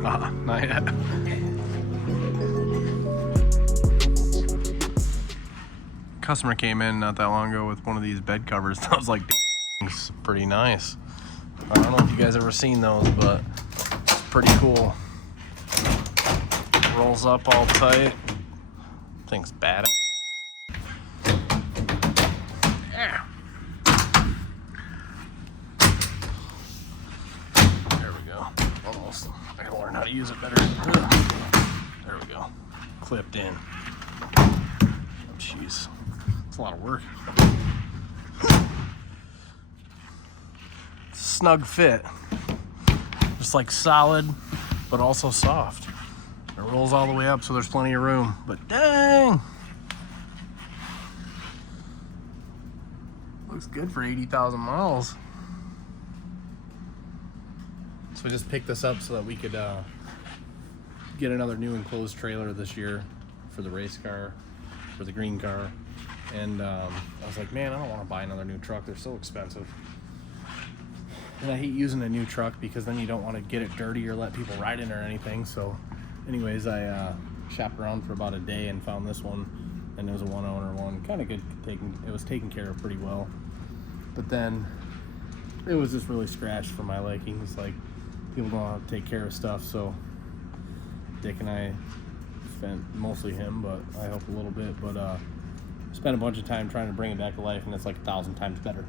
Not yet. Customer came in not that long ago with one of these bed covers. I was like, it's pretty nice. I don't know if you guys ever seen those, but it's pretty cool. Rolls up all tight. Thing's bad. Yeah. There we go. Almost. I gotta learn how to use it better. There we go. Clipped in. Oh, jeez. It's a lot of work. Snug fit. Just like solid, but also soft. It rolls all the way up, so there's plenty of room. But dang! Looks good for 80,000 miles. So we just picked this up so that we could get another new enclosed trailer this year for the race car, for the green car. And I was like, man, I don't want to buy another new truck. They're so expensive. And I hate using a new truck because then you don't want to get it dirty or let people ride in or anything. So anyways, I shopped around for about a day and found this one, and it was a one owner one. Kind of good, it was taken care of pretty well. But then it was just really scratched for my likings. Like, people don't know how to take care of stuff, so Dick and I spent, mostly him, but I helped a little bit, but spent a bunch of time trying to bring it back to life, and it's like 1,000 times better.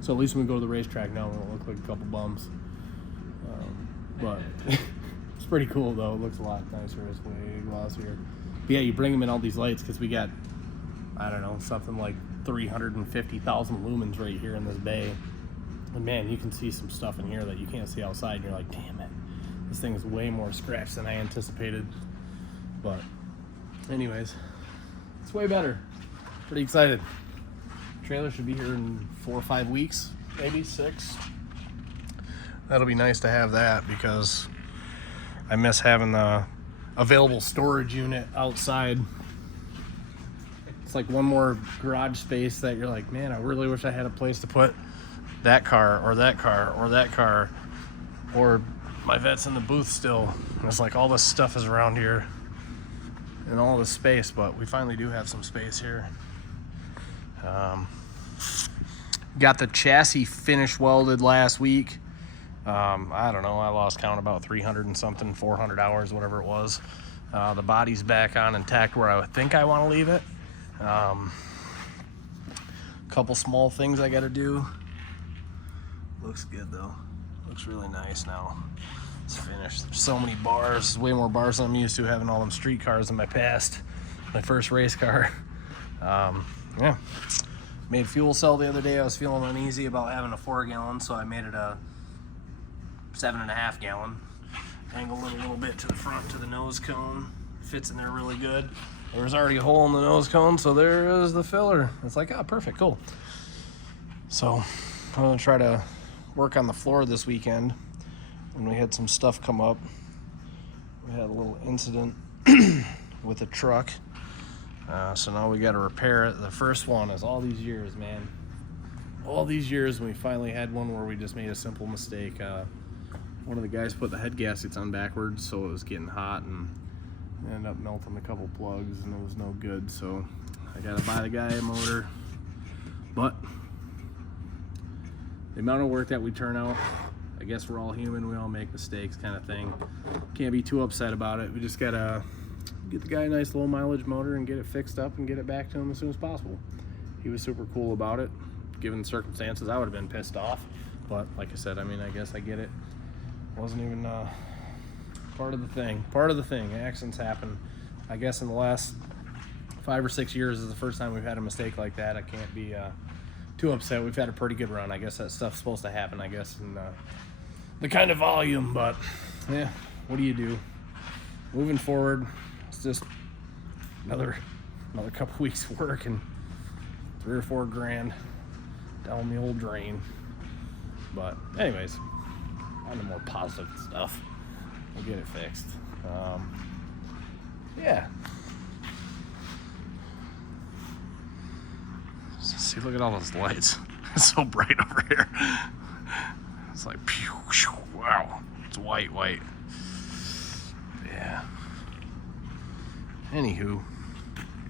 So at least when we go to the racetrack now, we won't look like a couple bums. But it's pretty cool though. It looks a lot nicer. It's way glossier. But yeah, you bring them in all these lights because we got, I don't know, something like 350,000 lumens right here in this bay. And man, you can see some stuff in here that you can't see outside. And you're like, damn it, this thing is way more scratched than I anticipated. But anyways, it's way better. Pretty excited. Trailer should be here in 4 or 5 weeks, maybe 6. That'll be nice to have that because I miss having the available storage unit outside. It's like one more garage space that you're like, man, I really wish I had a place to put that car or that car or that car, or my vet's in the booth still. And it's like all this stuff is around here and all this space, but we finally do have some space here. Got the chassis finish welded last week. I don't know, I lost count, about 300 and something, 400 hours, whatever it was. The body's back on intact where I think I want to leave it. Couple small things I got to do. Looks good though. Looks really nice now. It's finished. There's so many bars, way more bars than I'm used to, having all them street cars in my past. My first race car. Yeah. Made fuel cell the other day. I was feeling uneasy about having a 4-gallon, so I made it a 7.5 gallon. Angled it a little bit to the front to the nose cone. Fits in there really good. There was already a hole in the nose cone, so there is the filler. It's like, oh, perfect, cool. So I'm gonna try to work on the floor this weekend. And we had some stuff come up. We had a little incident with a truck. So now we got to repair it. The first one is all these years, man. All these years, and we finally had one where we just made a simple mistake. One of the guys put the head gaskets on backwards, so it was getting hot, and ended up melting a couple plugs, and it was no good. So I got to buy the guy a motor. But the amount of work that we turn out, I guess we're all human. We all make mistakes, kind of thing. Can't be too upset about it. We just got to get the guy a nice low mileage motor and get it fixed up and get it back to him as soon as possible. He was super cool about it. Given the circumstances, I would have been pissed off, but like I said, I mean, I guess I get it. Wasn't even part of the thing. Accidents happen. I guess in the last 5 or 6 years is the first time we've had a mistake like that. I can't be too upset. We've had a pretty good run. I guess that stuff's supposed to happen, I guess, in the kind of volume, but yeah, what do you do? Moving forward, it's just another couple weeks of work and 3 or 4 grand down the old drain. But anyways, on to more positive stuff. We'll get it fixed. Yeah. See, look at all those lights. It's so bright over here. It's like, pew, pew, wow. It's white. Anywho,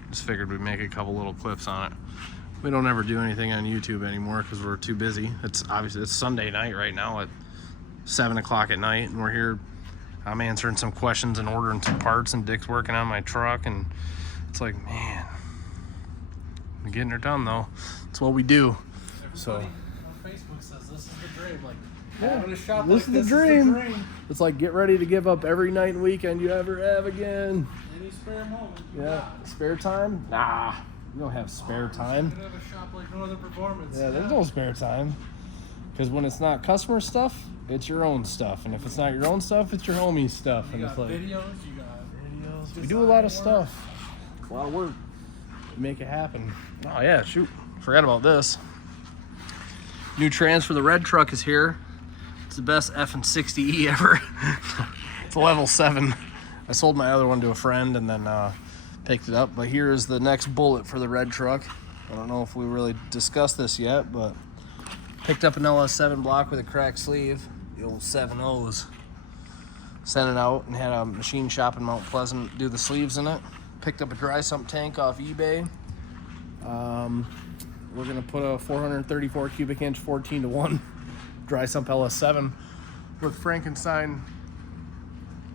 just figured we'd make a couple little clips on it. We don't ever do anything on YouTube anymore because we're too busy. It's Sunday night right now at 7 o'clock at night, and we're here. I'm answering some questions and ordering some parts, and Dick's working on my truck, and it's like, man, we're getting her done though. It's what we do. Everybody So on Facebook says this is the dream. Like, yeah, having a shop this like is the dream. It's like get ready to give up every night and weekend you ever have again. Any spare moment. Yeah, spare time? Nah, you don't have spare time. You could have a shop like Northern Performance. Yeah, there's no spare time. Because when it's not customer stuff, it's your own stuff. And if it's not your own stuff, it's your homie's stuff. You And got it's like, videos, you got videos. We do a lot of stuff. A lot of work to make it happen. Oh, yeah, shoot. Forgot about this. New trans for the red truck is here. It's the best effing 60E ever. It's a level 7. I sold my other one to a friend and then picked it up. But here is the next bullet for the red truck. I don't know if we really discussed this yet, but picked up an LS7 block with a cracked sleeve, the old 7.0s. Sent it out and had a machine shop in Mount Pleasant do the sleeves in it. Picked up a dry sump tank off eBay. We're gonna put a 434 cubic inch 14:1 dry sump LS7 with Frankenstein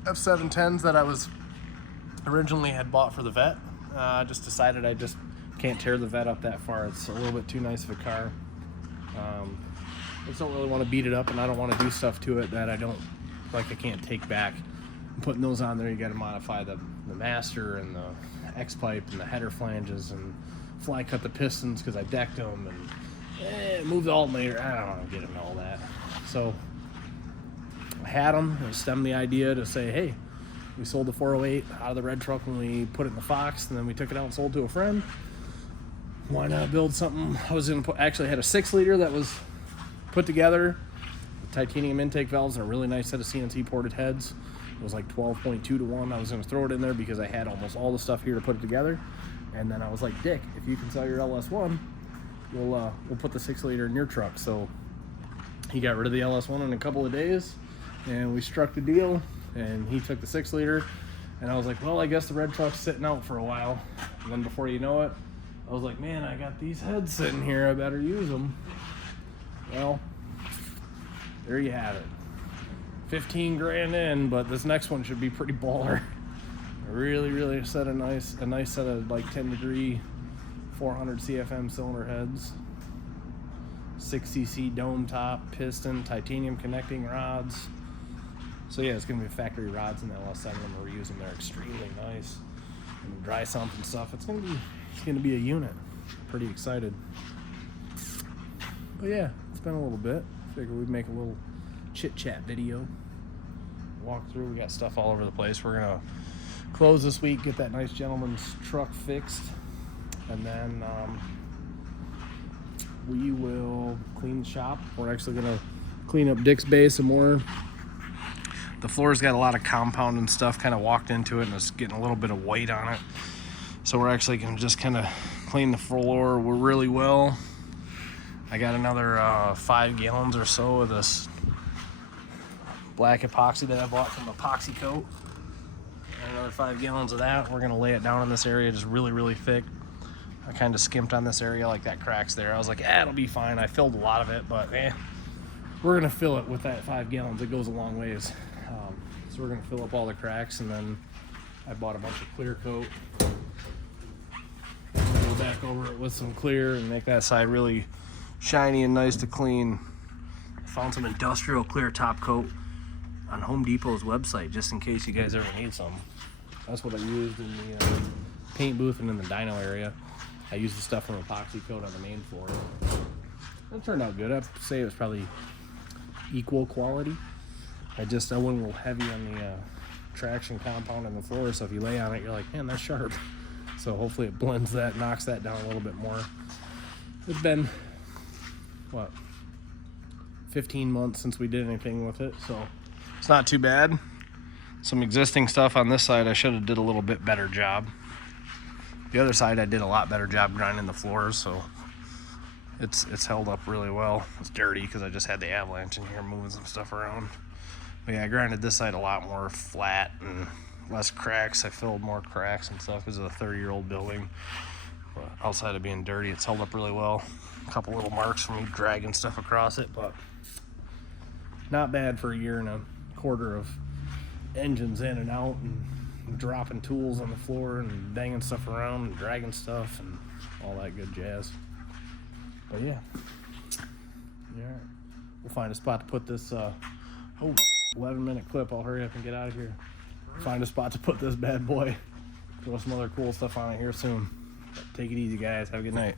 F710s that I was originally had bought for the vet. I just decided I just can't tear the vet up that far. It's a little bit too nice of a car. I just don't really want to beat it up, and I don't want to do stuff to it that I can't take back. I'm putting those on there, you got to modify the master and the X-pipe and the header flanges and fly cut the pistons because I decked them and move the alternator. I don't want to get into all that. So I had them. It stemmed the idea to say, hey, we sold the 408 out of the red truck when we put it in the Fox, and then we took it out and sold to a friend. Why not build something? I was actually had a 6-liter that was put together, titanium intake valves and a really nice set of CNC ported heads. It was like 12.2 to 1. I was going to throw it in there because I had almost all the stuff here to put it together. And then I was like, Dick, if you can sell your LS1, we'll put the 6-liter in your truck. So he got rid of the LS1 in a couple of days, and we struck the deal. And he took the 6-liter, and I was like, well, I guess the red truck's sitting out for a while. And then before you know it, I was like, man, I got these heads sitting here. I better use them. Well, there you have it. 15 grand in, but this next one should be pretty baller. I really a nice set of like 10-degree 400 CFM cylinder heads. 6cc dome top, piston, titanium connecting rods. So yeah, it's gonna be factory rods in the LS7 and we're using. They're extremely nice. And dry sump and stuff. It's gonna be a unit. Pretty excited. But yeah, it's been a little bit. Figured we'd make a little chit chat video. Walk through. We got stuff all over the place. We're gonna close this week, get that nice gentleman's truck fixed, and then we will clean the shop. We're actually gonna clean up Dick's bay some more. The floor's got a lot of compound and stuff kind of walked into it, and it's getting a little bit of weight on it. So we're actually gonna just kind of clean the floor really well. I got another 5 gallons or so of this black epoxy that I bought from Epoxy Coat. And another 5 gallons of that. We're gonna lay it down in this area just really thick. I kind of skimped on this area, like that crack's there. I was like, it'll be fine. I filled a lot of it, but we're gonna fill it with that 5 gallons. It goes a long ways. So we're gonna fill up all the cracks, and then I bought a bunch of clear coat. Go back over it with some clear and make that side really shiny and nice to clean. Found some industrial clear top coat on Home Depot's website, just in case you guys ever need some. That's what I used in the paint booth and in the dyno area. I used the stuff from Epoxy Coat on the main floor. It turned out good. I'd say it was probably equal quality. I went a little heavy on the traction compound on the floor, so if you lay on it, you're like, man, that's sharp. So hopefully it blends that, knocks that down a little bit more. It's been, 15 months since we did anything with it, so it's not too bad. Some existing stuff on this side, I should have did a little bit better job. The other side, I did a lot better job grinding the floors, so it's held up really well. It's dirty because I just had the avalanche in here moving some stuff around. But yeah, I grinded this side a lot more flat and less cracks. I filled more cracks and stuff because of a 30-year-old building. But outside of being dirty, it's held up really well. A couple little marks from me dragging stuff across it, but not bad for a year and a quarter of engines in and out and dropping tools on the floor and banging stuff around and dragging stuff and all that good jazz. But yeah, we'll find a spot to put this 11-minute clip. I'll hurry up and get out of here. Find a spot to put this bad boy. Throw some other cool stuff on it here soon. But take it easy, guys. Have a good night.